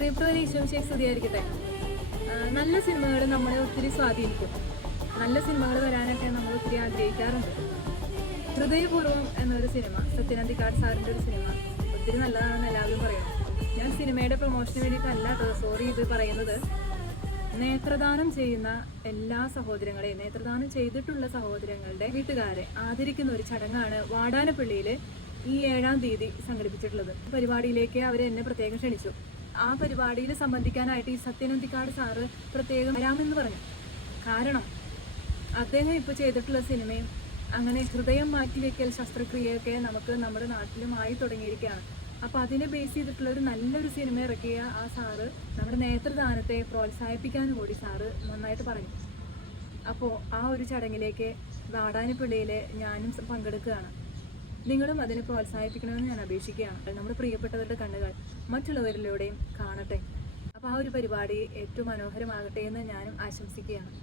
പ്രിയപ്പെട്ടവരെ ഈശോമിശേഖ് സ്തുതിയായിരിക്കട്ടെ. ആ, നല്ല സിനിമകൾ നമ്മളെ ഒത്തിരി സ്വാധീനിക്കും. നല്ല സിനിമകൾ വരാനൊക്കെ നമ്മൾ ഒത്തിരി ആഗ്രഹിക്കാറുണ്ട്. ഹൃദയപൂർവം എന്നൊരു സിനിമ സത്യനന്ദിക്കാട് സാറിന്റെ ഒരു സിനിമ ഒത്തിരി നല്ലതാണെന്ന് എല്ലാവരും പറയണം ഞാൻ സിനിമയുടെ പ്രൊമോഷന് വേണ്ടിയിട്ടല്ല കേട്ടോ സോറി ഇത് പറയുന്നത്. നേത്രദാനം ചെയ്യുന്ന എല്ലാ സഹോദരങ്ങളെയും നേത്രദാനം ചെയ്തിട്ടുള്ള സഹോദരങ്ങളുടെ വീട്ടുകാരെ ആദരിക്കുന്ന ഒരു ചടങ്ങാണ് വാടാനപ്പള്ളിയിൽ ഈ ഏഴാം തീയതി സംഘടിപ്പിച്ചിട്ടുള്ളത്. പരിപാടിയിലേക്ക് അവർ എന്നെ പ്രത്യേകം ക്ഷണിച്ചു. ആ പരിപാടിയിൽ സംബന്ധിക്കാനായിട്ട് ഈ സത്യനന്ദിക്കാട് സാറ് പ്രത്യേകം വരാമെന്ന് പറഞ്ഞു. കാരണം അദ്ദേഹം ഇപ്പോൾ ചെയ്തിട്ടുള്ള സിനിമയും അങ്ങനെ ഹൃദയം മാറ്റിവെക്കൽ ശസ്ത്രക്രിയയൊക്കെ നമുക്ക് നമ്മുടെ നാട്ടിലും ആയി തുടങ്ങിയിരിക്കുകയാണ്. അപ്പോൾ അതിനെ ബേസ് ചെയ്തിട്ടുള്ള ഒരു നല്ലൊരു സിനിമ ഇറക്കിയ ആ സാറ് നമ്മുടെ നേത്രദാനത്തെ പ്രോത്സാഹിപ്പിക്കാനും കൂടി സാറ് നന്നായിട്ട് പറഞ്ഞു. അപ്പോൾ ആ ഒരു ചടങ്ങിലേക്ക് വാടാനിപ്പള്ളിയിൽ ഞാനും പങ്കെടുക്കുകയാണ്. നിങ്ങളും അതിനെ പ്രോത്സാഹിപ്പിക്കണമെന്ന് ഞാൻ അപേക്ഷിക്കുകയാണ്. നമ്മുടെ പ്രിയപ്പെട്ടവരുടെ കണ്ണുകൾ മറ്റുള്ളവരിലൂടെയും കാണട്ടെ. അപ്പോൾ ആ ഒരു പരിപാടി ഏറ്റവും മനോഹരമാകട്ടെ എന്ന് ഞാനും ആശംസിക്കുകയാണ്.